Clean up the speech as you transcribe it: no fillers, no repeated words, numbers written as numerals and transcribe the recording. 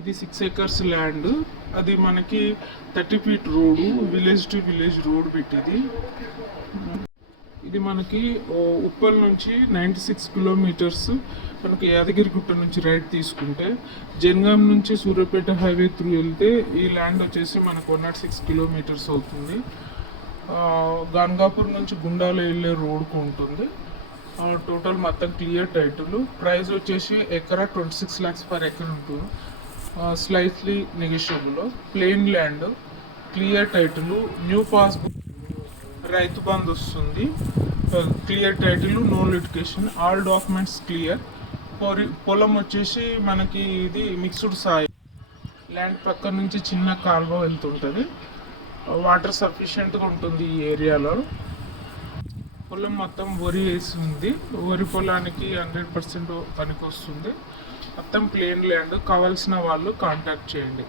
ఇది 6 acres land. అది మనకి 30 feet road, village to village road పెట్టింది. ఇది మనకి ఉప్పల్ నుంచి 96 కిలోమీటర్స్. మనకి యాదగిరిగుట్ట నుంచి రైట్ తీసుకుంటే జనగాం నుంచి సూర్యాపేట హైవే త్రూ వెళ్తే ఈ ల్యాండ్ వచ్చేసి మనకు 106 కిలోమీటర్స్ అవుతుంది. గాన్గాపూర్ నుంచి గుండాల వెళ్ళే రోడ్కు ఉంటుంది. టోటల్ మొత్తం క్లియర్ టైటిల్. ప్రైస్ వచ్చేసి ఎకరా 26 lakhs per acre ఉంటుంది. Slightly negotiable. Plain land, clear title, new passbook, Rythu Bandhu వస్తుంది, clear title, no litigation, all documents clear. పొలం వచ్చేసి మనకి ఇది మిక్స్డ్ సాయిల్. ల్యాండ్ పక్క నుంచి చిన్న కాలువ వెళ్తుంటుంది. వాటర్ సఫిషియెంట్గా ఉంటుంది ఈ ఏరియాలో. పొలం మొత్తం వరి వేసి ఉంది. వరి పొలానికి 100% పనికి వస్తుంది. మొత్తం ప్లెయిన్ ల్యాండ్. కావాల్సిన వాళ్ళు కాంటాక్ట్ చేయండి.